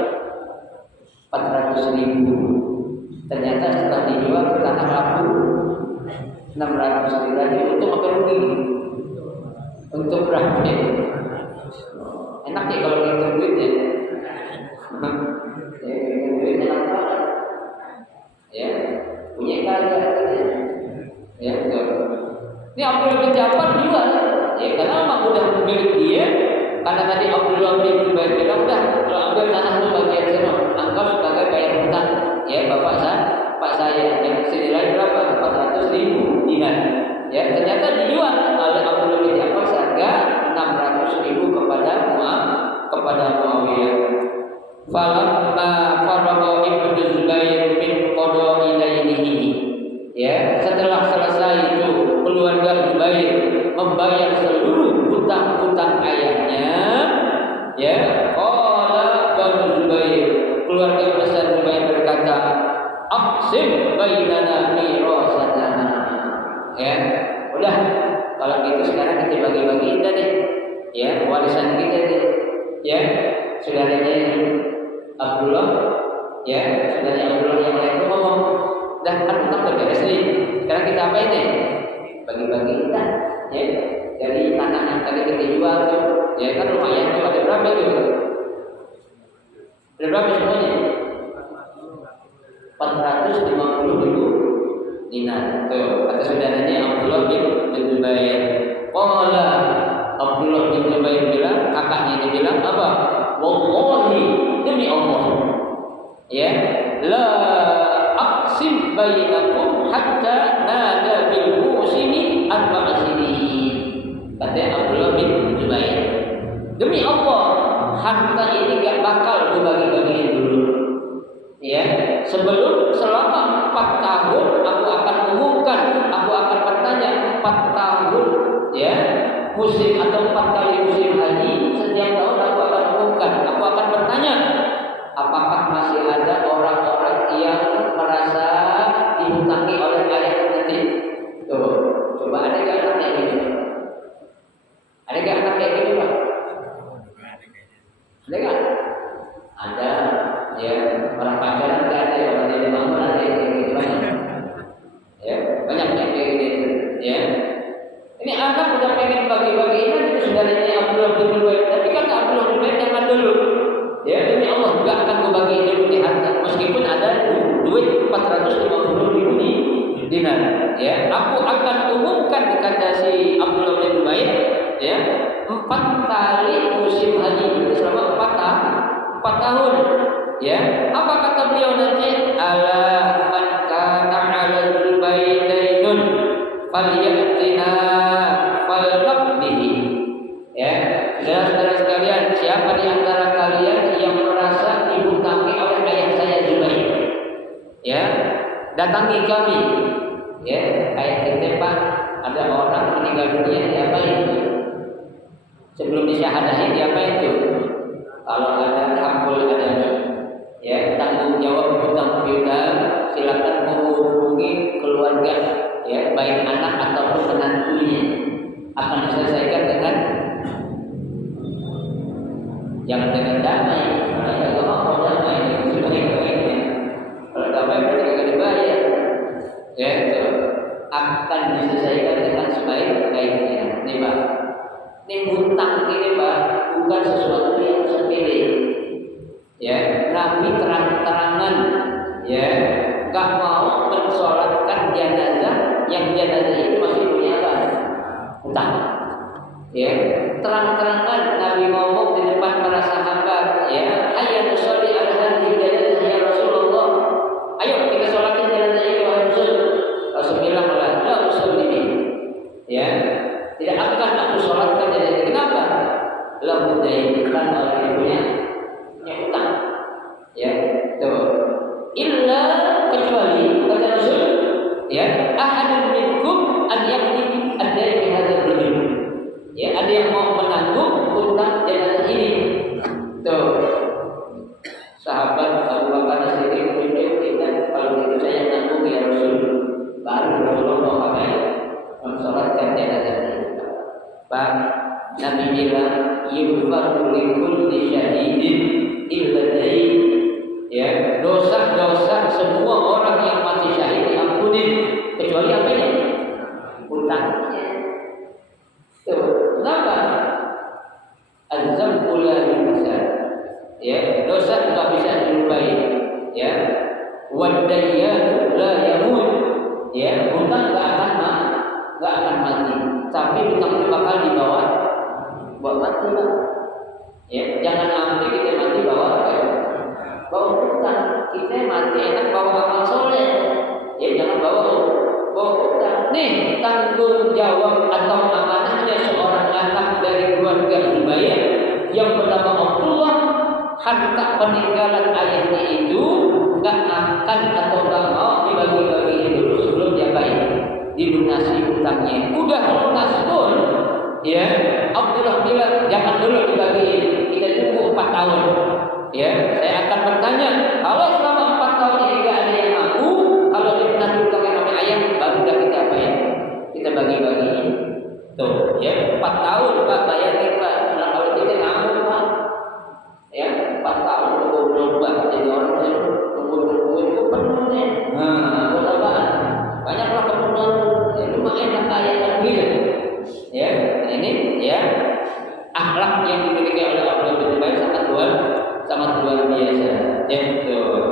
400.000. Ternyata setelah dijual ke tanah laku 600 lagi untuk apa rugi? Untuk berapa? Enak ya kalau kita duitnya. Duitnya apa? Ya, punya kaya katanya. Ya, betul. Ini Abdullah bin Ja'far juga, ya karena memang udah milik dia. Karena tadi Abdullah bin Zubair bilang udah, kalau ambil tanah itu bagian sana, anggap sebagai bayar hutang. Ya, pak saya yang senilai berapa? 400.000 dinar. Ya, ternyata dijual oleh Abdullah bin Ja'far seharga 600.000 kepada Muawiyah. Falamma faragha Ibnu Zubair min qada'i dainihi. Ya, setelah selesai itu keluarga Zubair membayar seluruh hutang-hutang ayahnya, ya, qala Banu Zubair, keluarga besar Zubair berkata, aqsim bainana mirasana. Ya, udah, kalau gitu sekarang kita bagi-bagiin dah deh, ya, warisan kita deh, ya, saudaranya Abdullah, ya, saudaranya Abdullah yang lain itu ngomong, dah kan hutang udah beres nih, sekarang kita apa ini? Bagi-bagiin dah, ya, dari tanah yang tadi kita jual tuh, ya kan lumayan tuh, ada berapa tuh? Ada berapa semuanya? 450.000 dinar. Tuh, kata saudaranya Abdullah bin Zubair. Qala Abdullah bin Zubair bilang, kakaknya dia bilang apa? Wallahi, demi Allah. Ya, la aqsim bainakum hatta nada bil musini arba'asini. Kata Abdullah bin Zubair, demi Allah, harta ini gak bakal dibagi-bagiin dulu. Ya, selama 4 tahun aku akan umumkan, aku akan bertanya 4 tahun, ya, musim atau 4 kali musim haji setiap tahun aku akan umumkan, aku akan bertanya, apakah masih ada orang-orang yang merasa dihutangi oleh ayah nanti? Tuh, coba ada gak anak kayak gini? Ada gak anak kayak gini, Pak? Ada gak? Ada, ya, orang pacaran gak ada, orang jadi bangun ada yang kayak gitu banyak. Ya, banyak yang kayak gini, ya. Ini anak udah pengen bagi-bagiin itu saudaranya Abdullah bin Zubair, tapi kata Abdullah bin Zubair jangan dulu. Ya, demi Allah enggak akan membagi dulu di harta, meskipun ada duit 450.000 dinar. Ya, aku akan umumkan kata si Abdullah bin Zubair, ya, 4 kali musim haji itu selama 4 tahun. Ya, apa kata beliau nanti? Ala man kana 'ala al-bainainun falyatina falnaqbihi. Ya, saudara-saudara sekalian, siapa di antara kalian yang merasa dihutangi oleh ayah saya Zubair? Ya, datangi kami. Ya, kayak kita Pak, ada orang meninggal dunia, diapain itu? Sebelum disyahadahin diapain itu? Kalau ada hakul adami, ya, tanggung jawab hutang piutang, silakan menghubungi keluarga, ya, baik anak ataupun menantunya, akan diselesaikan dengan jangan dengan damai. Karena agama mau damai itu sudah baik-baiknya. Kalau damai berarti akan dibayar, ya, itu akan diselesaikan dengan sebaik-baiknya. Nih Pak, ini hutang ini Pak bukan sesuatu yang sepele. Ya, Nabi terang-terangan, ya, gak mau mensolatkan jenazah yang jenazah itu masih punya apa? Hutang. Ya, terang-terangan Nabi ngomong di depan para sahabat, ya, ayat nusolli ala hadhihi jenazah ya Rasulullah. Ayo kita sholatin jenazah ini wahai Rasul. Rasul bilang la usolli. Ya, tidak akan aku sholatkan jenazah ini. Kenapa? La budai karena orang punya hutang. Ya, tuh. Illa kecuali kata Rasul, ya, ahadun minkum an yaqdi ad-dayn bi hadzal rajul. Ya, ada yang mau menanggung hutang jenazah Wadayyanu la yamut. Ya, hutang enggak akan mati. Tapi hutang itu bakal dibawa mati, Pak. Ya, jangan nanti kita mati bawa hutang. Kita mati enak bawa amal soleh. Ya, jangan bawa hutang. Nih, tanggung jawab atau amanahnya seorang anak dari keluarga Zubair yang bernama Abdullah, harta peninggalan ayahnya itu nggak akan atau nggak mau dibagi-bagiin dulu sebelum dia bayar, dilunasi hutangnya. Udah lunas pun, ya Abdullah bilang jangan dulu dibagiin, kita tunggu 4 tahun. Ya, saya akan bertanya, kalau selama 4 tahun ini nggak ada yang ngaku, kalau dilunasi hutangnya sama ayah, baru udah kita bayar, kita bagi-bagiin. Tuh, ya 4 tahun Pak bayarin Pak. Nah, kalau kita ngaku Pak, ya 4 tahun coba jadi orang yang tunggu itu penuh nih. Nah, buat apaan? Banyaklah keperluan. Ya, cuma enak kaya lagi. Ya, nah ini ya akhlak yang dimiliki oleh Abdullah bin Zubair sangat luar biasa. Ya, betul.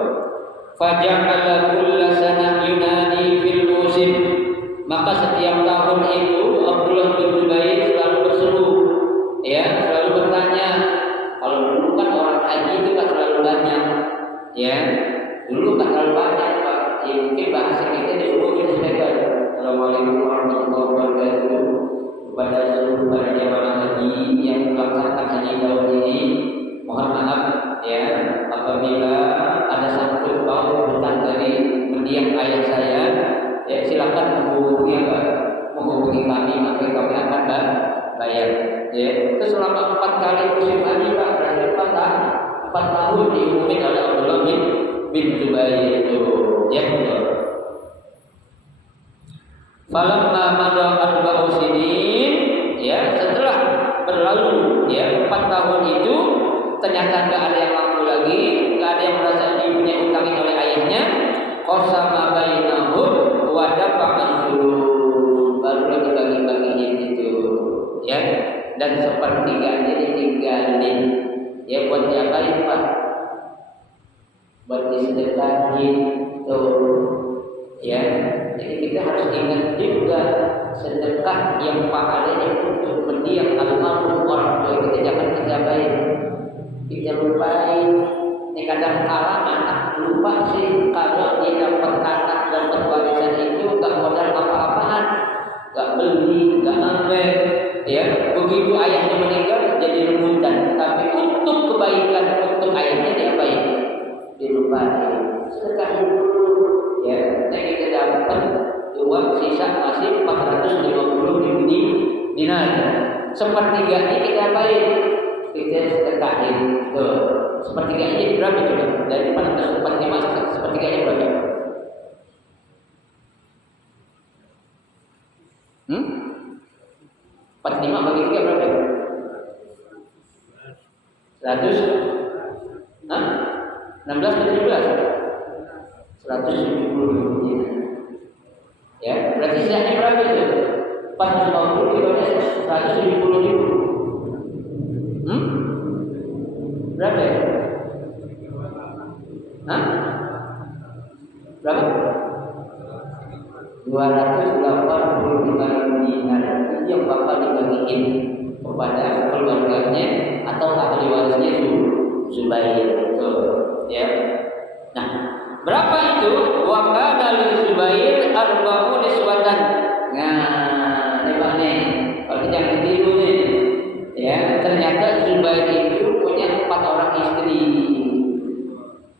Faja'ala kulla sanah yunadi fil musim. Maka setiap tahun itu Abdullah bin Zubair selalu berseru, ya, selalu bertanya. Kalau dulu kan orang haji itu tak terlalu banyak, ya, dulu tak terlalu banyak Pak. Ya, mungkin bahasa kita diumumin saja. Assalamualaikum warahmatullahi wabarakatuh. Kepada seluruh para jemaah haji yang melaksanakan haji tahun ini, mohon maaf ya apabila ada satu hutang dari mendiang ayah saya. Ya, silakan menghubungi kami, maka kami akan bayar. Ya, itu selama 4 kali musim haji Pak, berarti 4 tahun diumumin oleh Abdullah bin Zubair itu. Ya, betul. Falamma madha arba'u sinin, ya setelah berlalu ya 4 tahun itu ternyata enggak ada yang mampu lagi, enggak ada yang merasa dipunya utangin oleh ayahnya. Qasama bainahum wa dafa'an baru dibagi-bagiin itu, ya, dan sepertiganya ditinggalin, ya, buat diapain Pak? Buat disedekahin tuh, ya. Jadi kita harus ingat juga sedekah yang pahalanya untuk mendiang almarhum orang tua kita jangan kita apain, kita lupain. Ini kadang kala anak lupa sih kalau dia dapat anak dapat warisan itu gak modal apa-apaan, gak beli, gak ngambil, ya. Begitu ayahnya meninggal jadi rebutan, tapi untuk kebaikan untuk ayahnya diapain? Dilupain. Sedekahin dulu, ya. Nah kita dapat uang sisa masih 450.000 dinar. Sepertiganya kita apain? Kita sedekahin. Tuh. Sepertiganya jadi berapa coba? Dari 445 sepertiganya berapa? 45 bagi 3 berapa? 100? Hah? 16 atau 17? 170.000. Ya, berarti sisanya berapa itu? 450 dibalas 170.000. Berapa ya? Hah? Berapa? 285 dinar yang bakal dibagiin kepada keluarganya atau ahli warisnya Zubair. Betul, ya. Nah, berapa itu? Wa kana li Zubair arba'u niswatan. Nah, ini Pak nih. Kalau jangan ditiru nih. Ya, ternyata Zubair itu punya 4 orang istri.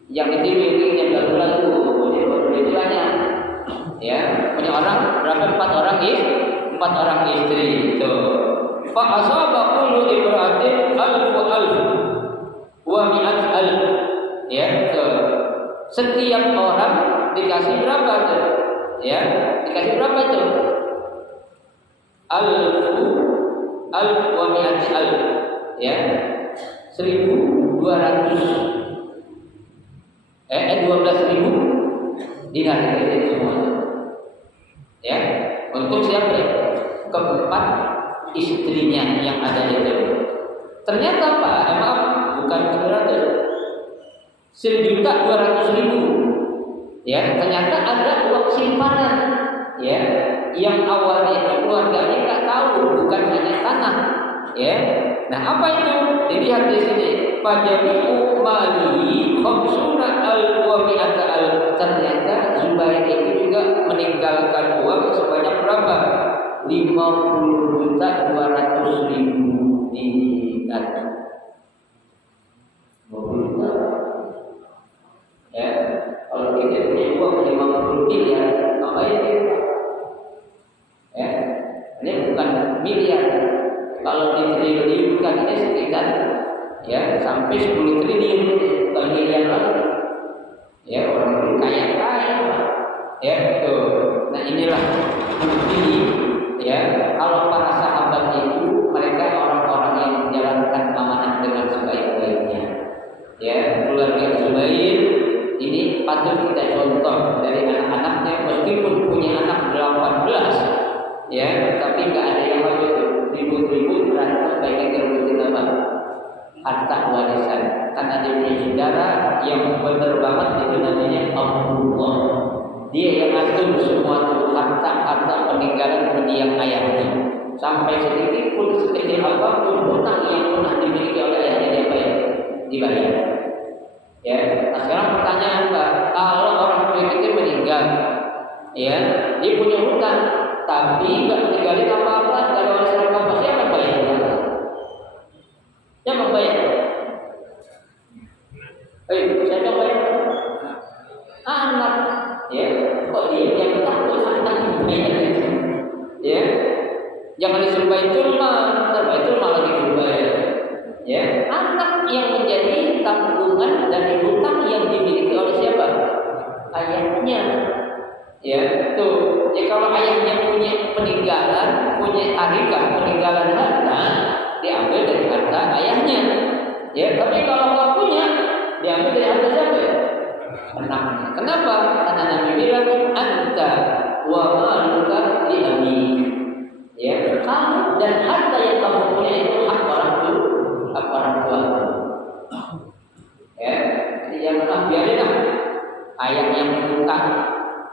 Yang ditiru ini yang lalu itu banyak. Ya, punya orang berapa? 4 orang istri. Itu. Fa asaba kullu imra'atin alf wa mi'at alf. Ya, itu. Setiap orang dikasih berapa tuh? Ya, dikasih berapa tuh? Alf wa mi'at alf. Ya, 1.200. 12.000 dinar itu semua. Ya, untuk siapa? Keempat istrinya yang ada itu. Ternyata Pak, emang bukan 100. 1.200.000. Ya, ternyata ada uang simpanan. Ya, yang awalnya itu keluarganya nggak tahu, bukan hanya tanah. Ya, nah apa itu? Dilihat di sini. Fajami'u malihi khamsuna al-wabi'ata al. Ternyata Zubair itu juga meninggalkan uang sebanyak berapa? 50.200.000 dinar. 50 juta. Ya, kalau kita punya uang 50 miliar, maka itu ya, ini bukan miliar. Kalau ditriliunkan ini sekitar ya sampai 10 triliun, bukan miliar lagi. Ya, orang kaya ya itu. Nah inilah bukti ya kalau para sahabat itu mereka orang-orang yang menjalankan amanah dengan sebaik-baiknya. Ya, keluarga Zubair ini patut kita contoh dari anak-anaknya, meskipun punya anak 18 ya, tapi nggak ada yang habis ribut-ribut berantem baiknya kerubutin apa harta warisan, karena dia punya saudara yang benar banget itu namanya Abdullah. Dia yang ngatur semua tuh harta peninggalan mendiang ayahnya, sampai sedikit pun sekecil apapun hutang yang pernah dimiliki oleh ayahnya dia bayar, dibayar. Ya, nah sekarang pertanyaan Pak, kalau orang tua kita meninggal, ya, dia punya hutang, tapi nggak meninggalin apa-apa, nggak ada warisan apa-apa, siapa yang bayar? Siapa yang bayar? Siapa yang bayar? Anak, ya, kok dia yang takut anak bayar itu, ya, jangan disuruh baitul mal, lagi dibayar. Ya, anak yang menjadi tanggungan dari hutang yang dimiliki oleh siapa? Ayahnya. Ya, tuh. Ya kalau ayahnya punya peninggalan, punya tarikah peninggalan harta, diambil dari harta ayahnya. Ya, tapi kalau nggak punya, diambil dari harta siapa? Anaknya. Kenapa? Karena Nabi bilang anta wa maluka li abik. Ya, kamu dan harta yang kamu punya itu hak orang tua. Ya, jadi janganlah biarin ayah yang berhutang,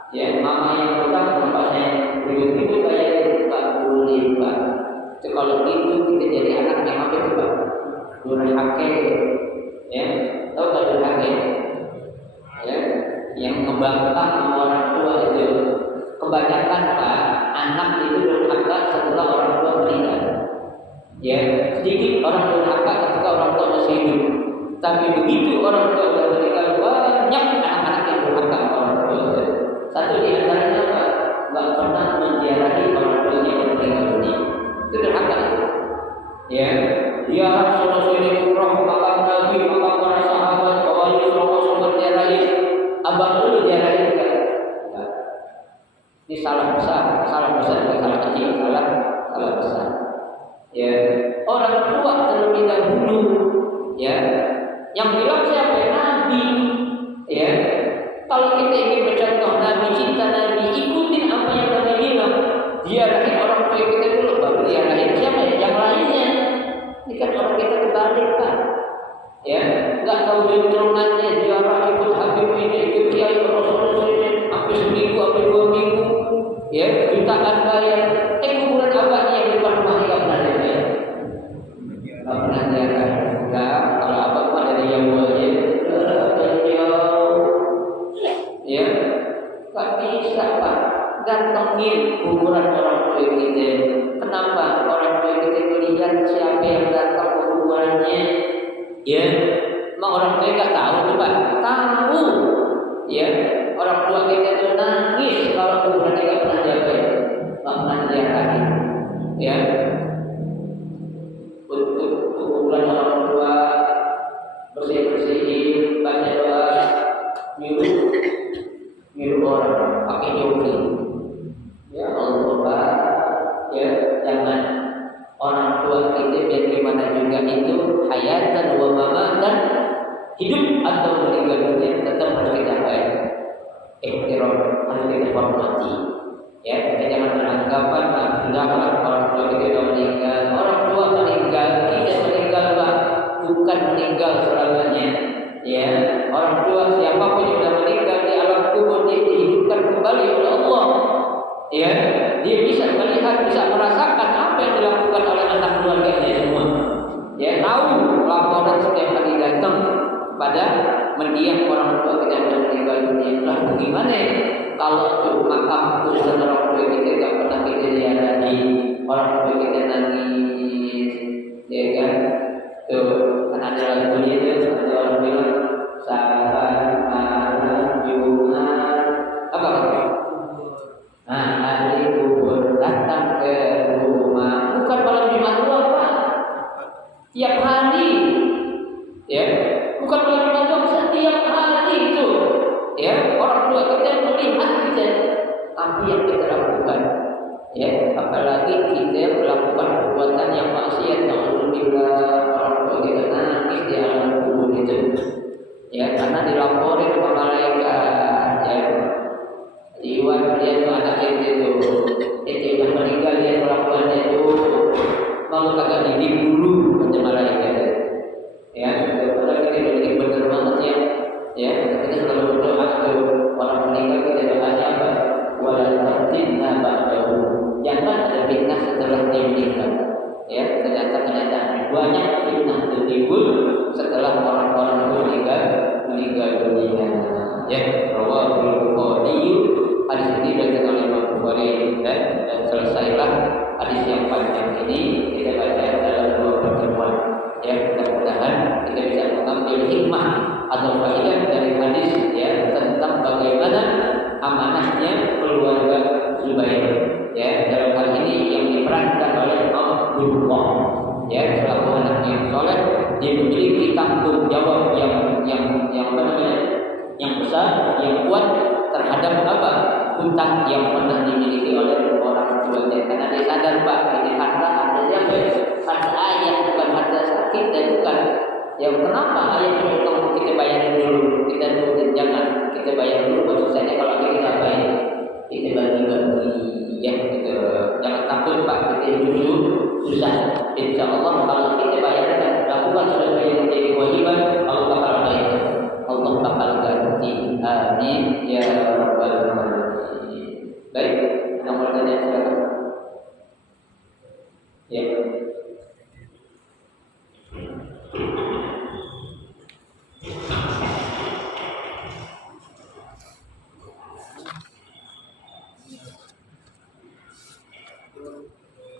ya, mama yang berhutang, bapaknya ribut-ribut bayar Pak, boleh Pak. Itu kalau gitu kita jadi anak yang apa itu Pak? Durhaka, ya, tahu tak durhaka? Ya, yang ngebangkang orang tua itu. Kebanyakan Pak, anak itu durhaka setelah orang tua meninggal. Ya, sedikit orang durhaka ketika orang tua masih hidup. Tapi begitu orang tua sudah meninggal, banyak anak-anak yang durhaka orang tua. Satu di antaranya apa? Nggak pernah menziarahi orang tuanya yang meninggal dunia. Itu durhaka. Ya, dia Rasulullah umrah, makam Nabi, makam para sahabat, wali Rasulullah menziarahi. Abang dulu ziarahi enggak? Ini salah besar, bukan salah kecil, salah besar. Ya, orang tua terlebih dahulu, ya, yang bilang siapa? Nabi. Ya, kalau kita ingin mencontoh Nabi, cinta Nabi, ikutin apa yang Nabi bilang. Ziarahin orang tua kita dulu, baru ziarahin siapa? Yang lainnya. Ini kan orang kita kebalik kan? Ya, nggak tahu juntrungannya, ziarah ikut Habib ini, ikut Kiai Rasulullah ini, sampai seminggu, sampai 2 minggu. Ya, jutaan bayar. Kuburan abahnya yang di depan rumahnya nggak pernah ziarah. Nggak pernah ziarah. Nggak, kalau abah mah dari yang buahnya, ya, nggak bisa Pak. Datengin kuburan orang tua kita. Kenapa? Orang tua kita melihat siapa yang datang ke kuburannya. Ya, emang orang tua nggak tahu tuh Pak? Tahu. Ya, orang tua kita itu nangis kalau kuburannya nggak pernah jaga, nggak pernah ziarahi. Ya, untuk kuburan orang tua bersih-bersihin, baca doa, nyuruh orang pakai joki. Ya Allah, ya jangan orang tua kita biar gimana juga itu hayatan wa mamatan, hidup atau meninggal dunia tetap harus kita baik. Ihtiram, harus kita hormati. Ya, kita jangan beranggapan tidaklah orang tua kita sudah meninggal. Orang tua meninggal, tidak meninggal Pak, bukan meninggal selamanya. Ya, orang tua siapapun yang sudah meninggal di alam kubur dia dihidupkan kembali oleh Allah. Ya, dia bisa melihat, bisa merasakan apa yang dilakukan oleh anak keluarganya semua. Ya, tahu laporan setiap kali datang pada mendiang orang tua kita yang meninggal dunia. Lah, bagaimana ya? Kalau itu makam khusus orang tua kita tidak pernah kita ziarahi, orang tua kita nangis, ya kan? Tuh, kan ada lagu itu, ada orang bilang sabar, marah, Jumat, apa? Nah, ahli kubur datang ke rumah. Bukan malam Jumat doang, Pak. Tiap hari, ya. Bukan malam Jumat doang, setiap hari itu, ya. Orang tua kita melihat kita apa yang kita lakukan, ya. Apalagi kita melakukan perbuatan yang maksiat, alhamdulillah, orang tua kita nangis di alam kubur itu, ya. Karena dilaporin sama malaikat, ya. Jiwa dia itu anak itu yang meninggal dia kelakuannya itu mau kagak didik dulu macam malaikat ya. Kalau kita didik benar banget ya kita selalu berdoa tuh orang meninggal kita doanya apa? Wala tatinna ba'dahu, jangan ada fitnah setelah dia meninggal. Ya, ternyata banyak fitnah itu timbul setelah orang-orang meninggal dunia. Ya, rawahul Bukhari. Hadis ini dari Imam Bukhari dan selesailah hadis yang panjang ini kita baca dalam dua pertemuan. Ya, mudah-mudahan kita bisa mengambil hikmah atau faedah dari hadis ya tentang bagaimana amanahnya keluarga Zubair. Ya, dalam hal ini yang diperankan oleh Abdullah. Ya, selaku anak yang soleh, dia memiliki tanggung jawab yang apa namanya? Yang besar, yang kuat terhadap apa? Hutang yang pernah dimiliki oleh orang tuanya. Karena dia sadar, Pak, ini harta siapa? Harta ayah, bukan harta sakit dan bukan. Ya kenapa ayah itu kita bayarin dulu? Kita turutin, jangan kita bayar dulu. Maksudnya kalau kita ngapain? Kita bagi-bagi, ya gitu. Jangan takut, Pak, kita dulu susah. Insya Allah kalau kita bayarkan, lakukan sesuatu yang menjadi kewajiban, Allah bakal bayar. Allah bakal ganti. Amin ya rabbal alamin. Baik, nomor tanya silakan. Ya.